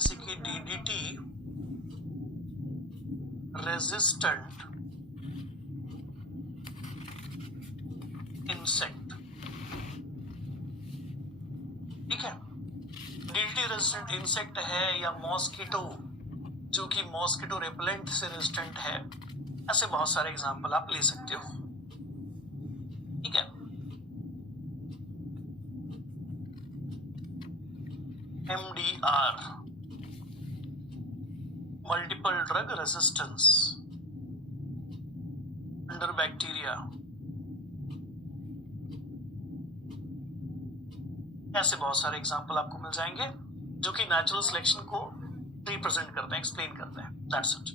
जैसे कि DDT resistant insect, ठीक है, डीडीटी रेजिस्टेंट इंसेक्ट है, या मॉस्किटो जो कि मॉस्किटो रेपेलेंट से रेजिस्टेंट है। ऐसे बहुत सारे एग्जांपल आप ले सकते हो, ठीक है। MDR multiple drug resistance under bacteria, ऐसे बहुत सारे एग्जांपल आपको मिल जाएंगे जो कि नेचुरल सिलेक्शन को रिप्रेजेंट करते हैं, एक्सप्लेन करते हैं। That's it.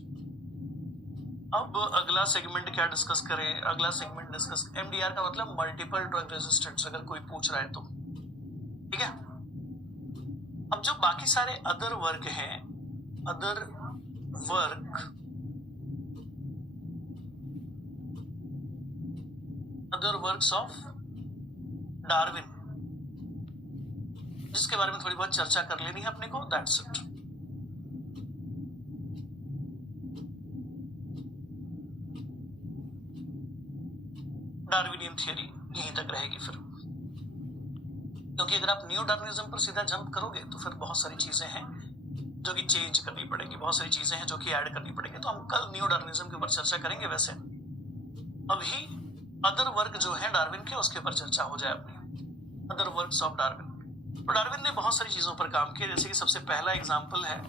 अब अगला सेगमेंट क्या डिस्कस करें? अगला सेगमेंट डिस्कस MDR का मतलब मल्टीपल ड्रग रेजिस्टेंस, अगर कोई पूछ रहा है तो, ठीक है। अब जो बाकी सारे अदर वर्क हैं, अदर वर्क्स ऑफ डार्विन, जिसके बारे में थोड़ी बहुत चर्चा कर लेनी है अपने को। That's it. डार्विनियन थियरी यहीं तक रहेगी फिर, क्योंकि अगर आप न्यू डार्विनिज्म पर सीधा जंप करोगे तो फिर बहुत सारी चीजें हैं जो कि चेंज करनी पड़ेगी, बहुत सारी चीजें हैं जो कि ऐड करनी पड़ेगी। तो हम कल न्यू डार्विनिज्म के ऊपर चर्चा करेंगे। वैसे अभी अदर वर्क जो है डार्विन के, उसके ऊपर चर्चा हो जाए अपनी, अदर वर्क्स ऑफ डार्विन। तो डार्विन ने बहुत सारी चीजों पर काम किया, जैसे कि सबसे पहला एग्जाम्पल है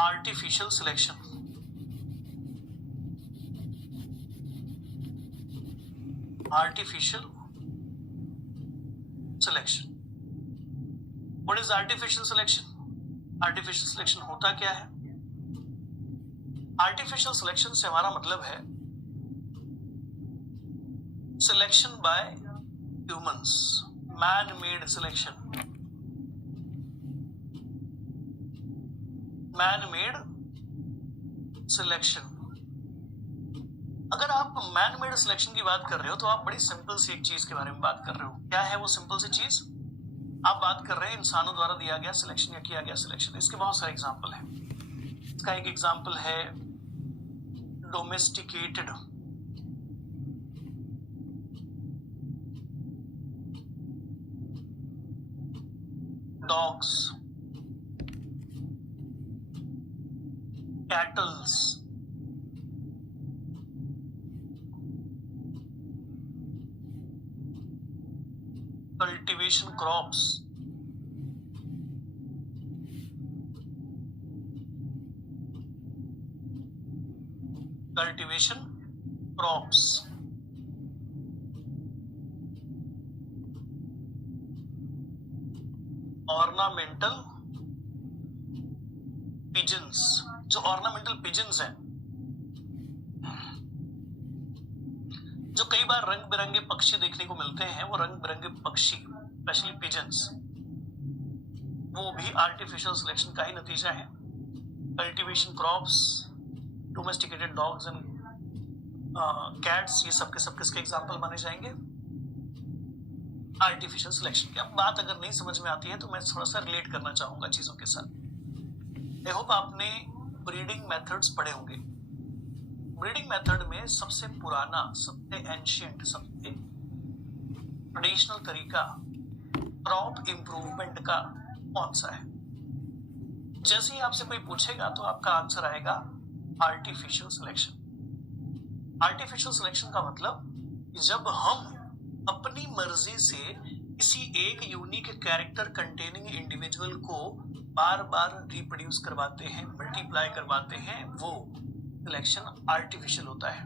artificial selection. Artificial selection, what is artificial selection? Artificial selection होता क्या है? आर्टिफिशियल सिलेक्शन से हमारा मतलब है selection bye humans, man made selection, man made selection. अगर आप मैन मेड सिलेक्शन की बात कर रहे हो तो आप बड़ी सिंपल सी एक चीज के बारे में बात कर रहे हो। क्या है वो सिंपल सी चीज? आप बात कर रहे हैं इंसानों द्वारा दिया गया सिलेक्शन या किया गया सिलेक्शन। इसके बहुत सारे एग्जांपल हैं। इसका एक एग्जांपल है domesticated, dogs, cattles, cultivation crops, cultivation crops, ornamental pigeons. जो ऑर्नामेंटल पिजन्स हैं, जो कई बार रंग बिरंगे पक्षी देखने को मिलते हैं, वो रंग बिरंगे पक्षी, स्पेशली पिजन्स, वो भी आर्टिफिशियल सिलेक्शन का ही नतीजा है। Cultivation crops, domesticated dogs and cats, ये सब के सब किसके एग्जांपल माने जाएंगे? आर्टिफिशियल सिलेक्शन की। अब बात अगर नहीं समझ में आती है तो मैं थोड़ा सा रिलेट करना चाहूंगा चीजों के साथ। आई होप आपने ब्रीडिंग मेथड्स पढ़े होंगे। ब्रीडिंग मेथड में सबसे पुराना, सबसे एंशिएंट, सबसे ट्रेडिशनल तरीका क्रॉप इंप्रूवमेंट का कौन सा है? जैसे ही आपसे कोई पूछेगा तो आपका आंसर आएगा आर्टिफिशियल सिलेक्शन। आर्टिफिशियल सिलेक्शन का मतलब जब हम अपनी मर्जी से किसी एक यूनिक कैरेक्टर कंटेनिंग इंडिविजुअल को बार बार रिप्रोड्यूस करवाते हैं, मल्टीप्लाई करवाते हैं, वो सिलेक्शन आर्टिफिशियल होता है।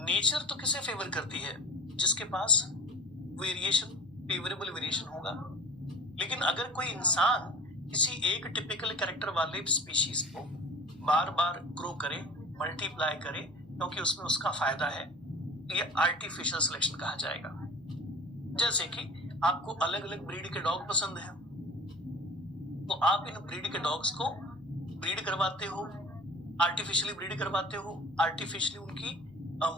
नेचर तो किसे फेवर करती है? जिसके पास वेरिएशन, फेवरेबल वेरिएशन होगा। लेकिन अगर कोई इंसान किसी एक टिपिकल कैरेक्टर वाले स्पीशीज को बार बार ग्रो करे, मल्टीप्लाई करे, क्योंकि उसमें उसका फायदा है, ये आर्टिफिशियल सिलेक्शन कहा जाएगा। जैसे कि आपको अलग अलग ब्रीड के डॉग पसंद हैं, तो आप इन ब्रीड के डॉग्स को ब्रीड करवाते हो, आर्टिफिशियली ब्रीड करवाते हो, आर्टिफिशियली उनकी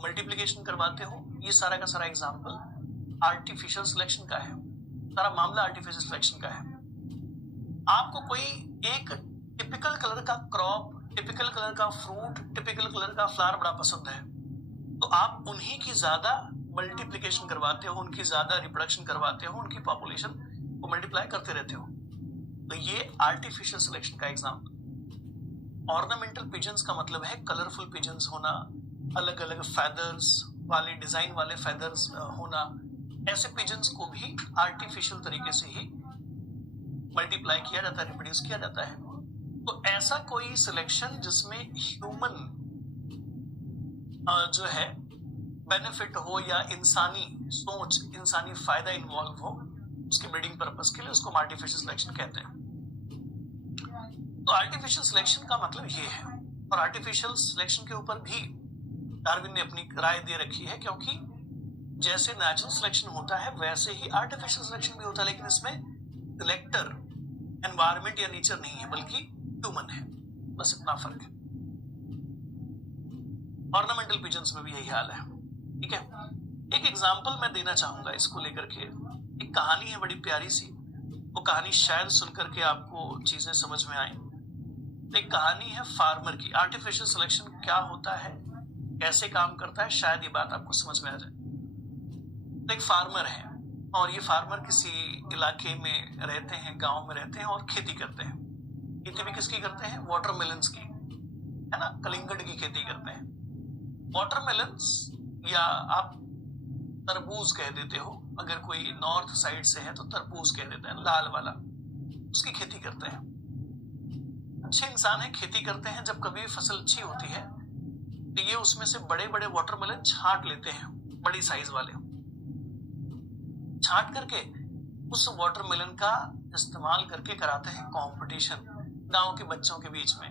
मल्टीप्लिकेशन करवाते हो। ये सारा का सारा एग्जांपल आर्टिफिशियल सिलेक्शन का है। सारा मामला आर्टिफिशियल सिलेक्शन का है। आपको कोई एक टिपिकल कलर का क्रॉप, टिपिकल कलर का फ्रूट, टिपिकल कलर का फ्लावर बड़ा पसंद है, तो आप उन्हीं की ज्यादा मल्टीप्लिकेशन करवाते हो, उनकी ज्यादा रिप्रोडक्शन करवाते हो, उनकी पॉपुलेशन को मल्टीप्लाई करते रहते हो। तो ये आर्टिफिशियल सिलेक्शन का एग्जाम्पल। ऑर्नामेंटल पिजन्स का मतलब है कलरफुल पिजन्स होना, अलग अलग फेदर्स वाले, डिजाइन वाले फेदर्स होना। ऐसे पिजन्स को भी आर्टिफिशियल तरीके से ही मल्टीप्लाई किया जाता है, रिप्रोड्यूस किया जाता है। तो ऐसा कोई सिलेक्शन जिसमें ह्यूमन जो है बेनिफिट हो या इंसानी सोच, इंसानी फायदा इन्वॉल्व हो उसके ब्रीडिंग पर्पस के लिए, उसको आर्टिफिशियल सिलेक्शन कहते हैं। तो आर्टिफिशियल सिलेक्शन का मतलब ये है। और आर्टिफिशियल सिलेक्शन के ऊपर भी डार्विन ने अपनी राय दे रखी है, क्योंकि जैसे नेचुरल सिलेक्शन होता है वैसे ही आर्टिफिशियल सिलेक्शन भी होता है, लेकिन इसमें सिलेक्टर एनवायरमेंट या नेचर नहीं है बल्कि ह्यूमन है, बस इतना फर्क है। ऑर्नामेंटल पिजन्स में भी यही हाल है। ठीक है, एक एग्जांपल मैं देना चाहूंगा इसको लेकर के। एक कहानी है बड़ी प्यारी सी, वो कहानी शायद सुनकर के आपको चीजें समझ में आए। एक कहानी है फार्मर की। आर्टिफिशियल सिलेक्शन क्या होता है, कैसे काम करता है, शायद ये बात आपको समझ में आ जाए। तो एक फार्मर है और ये फार्मर किसी इलाके में रहते हैं, गांव में रहते हैं और खेती करते हैं। खेती भी किसकी करते हैं? वाटरमेलन्स की, है ना, कलिंगड़ की खेती करते हैं। वाटरमेलन्स या आप तरबूज कह देते हो, अगर कोई नॉर्थ साइड से है तो तरबूज कह देते हैं, लाल वाला, उसकी खेती करते हैं। अच्छे इंसान है, खेती करते हैं। जब कभी फसल अच्छी होती है तो ये उसमें से बड़े बड़े वाटरमेलन छांट लेते हैं, बड़ी साइज वाले छांट करके उस वाटरमेलन का इस्तेमाल करके कराते हैं कंपटीशन गांव के बच्चों के बीच में।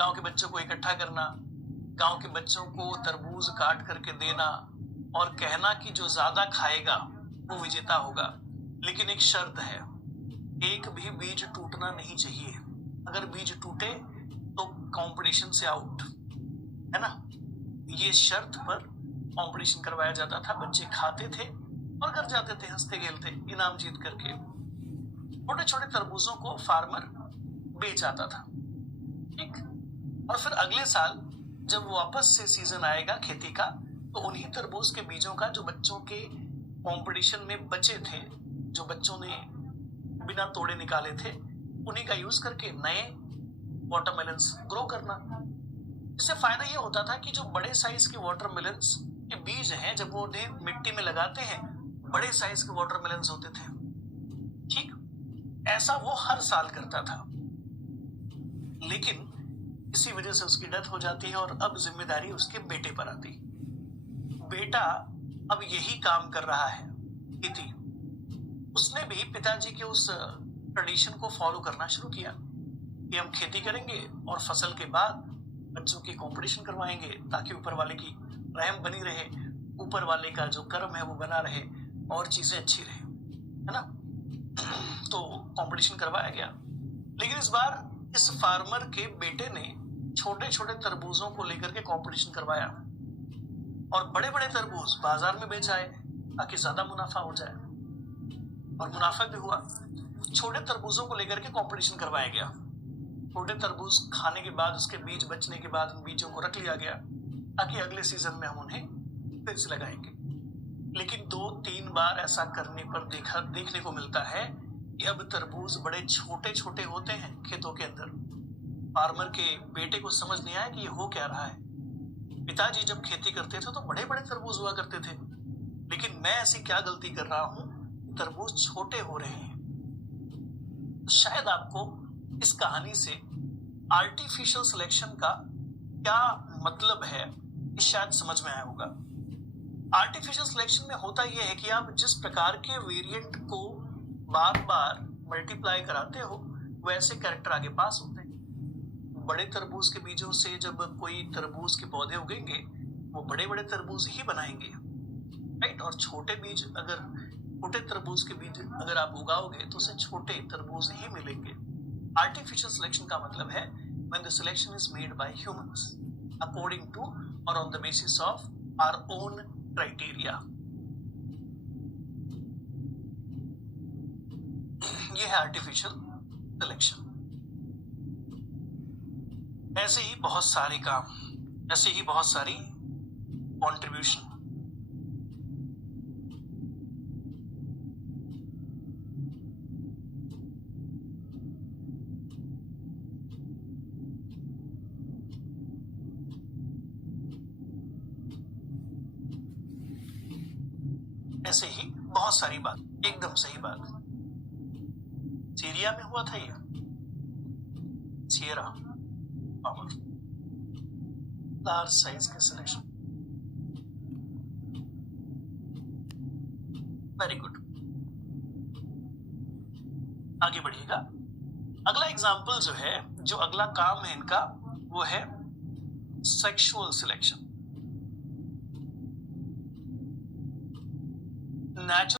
गांव के बच्चों को इकट्ठा करना, गांव के बच्चों को तरबूज काट करके देना और कहना कि जो ज्यादा खाएगा वो विजेता होगा। लेकिन एक शर्त है, एक भी बीज टूटना नहीं चाहिए। अगर बीज टूटे तो कंपटीशन से आउट, है ना। ये शर्त पर कंपटीशन करवाया जाता था। बच्चे खाते थे और घर जाते थे हंसते खेलते, इनाम जीत करके। छोटे छोटे तरबूजों को फार्मर बेच आता था, ठीक। और फिर अगले साल जब वापस से सीजन आएगा खेती का, तो उन्हीं तरबूज के बीजों का जो बच्चों के कंपटीशन में बचे थे, जो बच्चों ने बिना तोड़े निकाले थे, उन्हीं का यूज करके नए वाटरमेलन्स ग्रो करना। इससे फायदा ये होता था कि जो बड़े साइज के वाटरमेलन्स के बीज हैं, जब वो उन्हें मिट्टी में लगाते हैं, बड़े साइज के वाटरमेलन्स होते थे, ठीक। ऐसा वो हर साल करता था, लेकिन इसी वजह से उसकी डेथ हो जाती है और अब जिम्मेदारी उसके बेटे पर आती। बेटा अब यही काम कर रहा है, खेती। उसने भी पिताजी के उस ट्रेडिशन को फॉलो करना शुरू किया कि हम खेती करेंगे और फसल के बाद बच्चों की कंपटीशन करवाएंगे, ताकि ऊपर वाले की रहम बनी रहे, ऊपर वाले का जो कर्म है वो बना रहे और चीजें अच्छी रहे, है ना। तो कंपटीशन करवाया गया। लेकिन इस बार इस फार्मर के बेटे ने छोटे छोटे तरबूजों को लेकर के कंपटीशन करवाया और बड़े बड़े तरबूज बाजार में बेच आए ताकि ज्यादा मुनाफा हो जाए, और मुनाफा भी हुआ। छोटे तरबूजों को लेकर के कंपटीशन करवाया गया। छोटे तरबूज खाने के बाद, उसके बीज बचने के बाद उन बीजों को रख लिया गया ताकि अगले सीजन में हम उन्हें फिर से लगाएंगे। लेकिन 2-3 बार ऐसा करने पर देखने को मिलता है कि अब तरबूज बड़े छोटे छोटे होते हैं खेतों के अंदर। फार्मर के बेटे को समझ नहीं आया कि ये हो क्या रहा है। पिताजी जब खेती करते थे तो बड़े बड़े तरबूज हुआ करते थे, लेकिन मैं ऐसी क्या गलती कर रहा हूं, तरबूज छोटे हो रहे हैं। शायद आपको इस कहानी से आर्टिफिशियल सिलेक्शन का क्या मतलब है ये शायद समझ में आया होगा। आर्टिफिशियल सिलेक्शन में होता यह है कि आप जिस प्रकार के वेरिएंट को बार बार मल्टीप्लाई कराते हो, वैसे कैरेक्टर आगे पास होते हैं। बड़े तरबूज के बीजों से जब कोई तरबूज के पौधे उगेंगे, वो बड़े बड़े तरबूज ही बनाएंगे, राइट। और छोटे बीज, अगर छोटे तरबूज के बीज अगर आप उगाओगे तो उसे छोटे तरबूज ही मिलेंगे। आर्टिफिशियल सिलेक्शन का मतलब है when the selection is made by humans according to or on the basis of our own criteria। ये है आर्टिफिशियल सिलेक्शन। ऐसे ही बहुत सारे काम, ऐसे ही बहुत सारी कंट्रीब्यूशन। ऐसे ही बहुत सारी बात, एकदम सही बात। सीरिया में हुआ था ये, सियरा पावर, लार्ज साइज के सिलेक्शन। वेरी गुड, आगे बढ़िएगा। अगला एग्जाम्पल जो है, जो अगला काम है इनका, वो है सेक्सुअल सिलेक्शन। नेचुरल